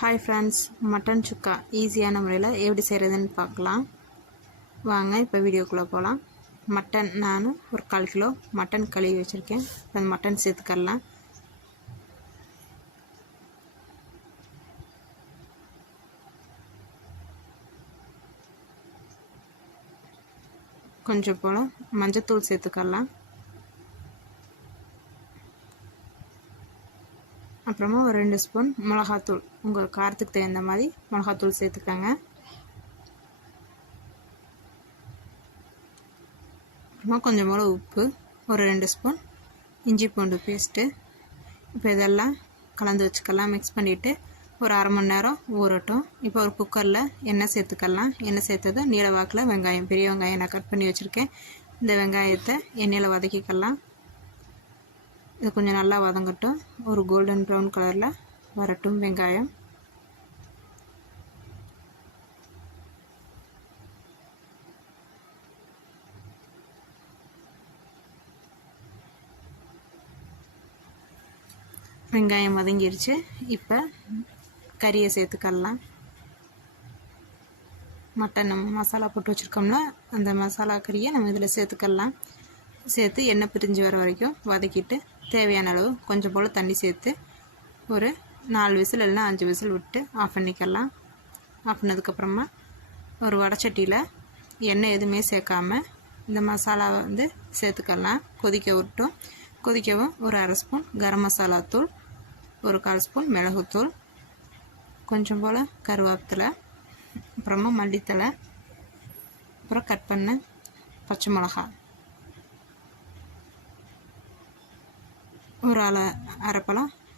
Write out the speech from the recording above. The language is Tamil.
ஹாய் ஃப்ரெண்ட்ஸ், மட்டன் சுக்கா ஈஸியான முறையில் எப்படி செய்கிறதுன்னு பார்க்கலாம் வாங்க. இப்போ வீடியோக்குள்ளே போகலாம். மட்டன் நான் ஒரு 1/4 கிலோ மட்டன் கழுவி வச்சுருக்கேன். அந்த மட்டன் சேர்த்துக்கலாம். கொஞ்சம் போல் மஞ்சத்தூள் சேர்த்துக்கலாம். அப்புறமா ஒரு 2 ஸ்பூன் மிளகாத்தூள், உங்கள் காரத்துக்கு தகுந்த மாதிரி மிளகாத்தூள் சேர்த்துக்கோங்க. அப்புறமா கொஞ்சம் போல் உப்பு, ஒரு 2 ஸ்பூன் இஞ்சி பூண்டு பேஸ்ட்டு. இப்போ இதெல்லாம் கலந்து வச்சுக்கலாம். மிக்ஸ் பண்ணிவிட்டு ஒரு 1/2 மணி நேரம் ஊறட்டும். இப்போ ஒரு குக்கரில் எண்ணெய் சேர்த்துக்கலாம். எண்ணெய் சேர்த்ததும் நீல வாக்கில் வெங்காயம், பெரிய வெங்காயம் நான் கட் பண்ணி வச்சுருக்கேன். இந்த வெங்காயத்தை எண்ணெயில் வதக்கிக்கலாம். இது கொஞ்சம் நல்லா வதங்கட்டும். ஒரு கோல்டன் ப்ரௌன் கலரில் வரட்டும் வெங்காயம். வெங்காயம் வதங்கிடுச்சு. இப்போ கறியை சேர்த்துக்கலாம். மட்டன் நம்ம மசாலா போட்டு வச்சுருக்கோம்னா அந்த மசாலா கறியை நம்ம இதில் சேர்த்துக்கலாம். சேர்த்து எண்ணெய் பிரிஞ்சு வர வரைக்கும் வதக்கிட்டு தேவையான அளவு கொஞ்சம் போல் தண்ணி சேர்த்து ஒரு 4 விசில் இல்லைன்னா 5 விசில் விட்டு ஆஃப் பண்ணிக்கலாம். ஆஃப் பண்ணதுக்கப்புறமா ஒரு வடைச்சட்டியில் எண்ணெய் எதுவுமே சேர்க்காமல் இந்த மசாலாவை சேர்த்துக்கலாம். கொதிக்க விட்டோம். கொதிக்கவும் ஒரு 1/2 ஸ்பூன் கரம் மசாலா தூள், ஒரு 1/4 ஸ்பூன் மிளகுத்தூள், கொஞ்சம் போல் கருவேப்பிலை, அப்புறமா மல்லித்தழை, அப்புறம் கட் பண்ண பச்சை மிளகா, ஒரு அரை பழம்